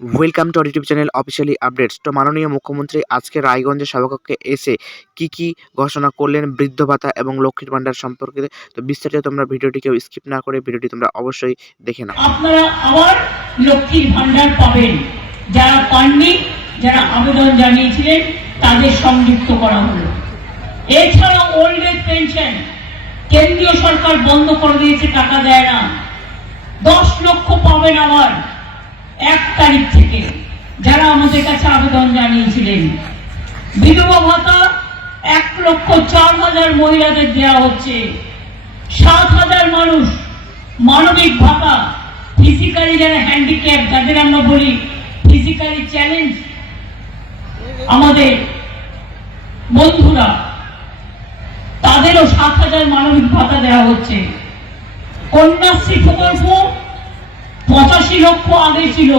Welcome to YouTube channel officially updates তো মাননীয় মুখ্যমন্ত্রী আজকে রায়গঞ্জের সভাকক্ষে এসে কি কি ঘোষণা করলেন বৃদ্ধ ভাতা এবং লক্ষ্মীর ভাণ্ডার সম্পর্কে? তো বিস্তারিত তোমরা ভিডিওটি কেউ স্কিপ না করে ভিডিওটি তোমরা অবশ্যই দেখে নাও। আপনারা আবার লক্ষ্মীর ভান্ডার পাবেন। যারা পাননি, যারা আবেদন জানিয়েছিলেন, তাদের সংযুক্ত করা হলো। এছাড়া ওল্ড এজ পেনশন কেন্দ্রীয় সরকার বন্ধ করে দিয়েছে, টাকা দেয় না। দশ লক্ষ পাবেন আবার। এক তারিখ থেকে যারা আমাদের কাছে আবেদন জানিয়েছিলেন, বিধবা ভাতা এক লক্ষ চার হাজার মহিলাদের দেওয়া হচ্ছে। সাত হাজার মানুষ মানবিক ভাতা ফিজিক্যালি যারা হ্যান্ডিক্যাপ যাদের আমরা বলি ফিজিক্যালি চ্যালেঞ্জ আমাদের বন্ধুরা, তাদেরও সাত হাজার মানবিক ভাতা দেওয়া হচ্ছে। কন্যাশ্রী প্রকল্প পঁচাশি লক্ষ আগে ছিল।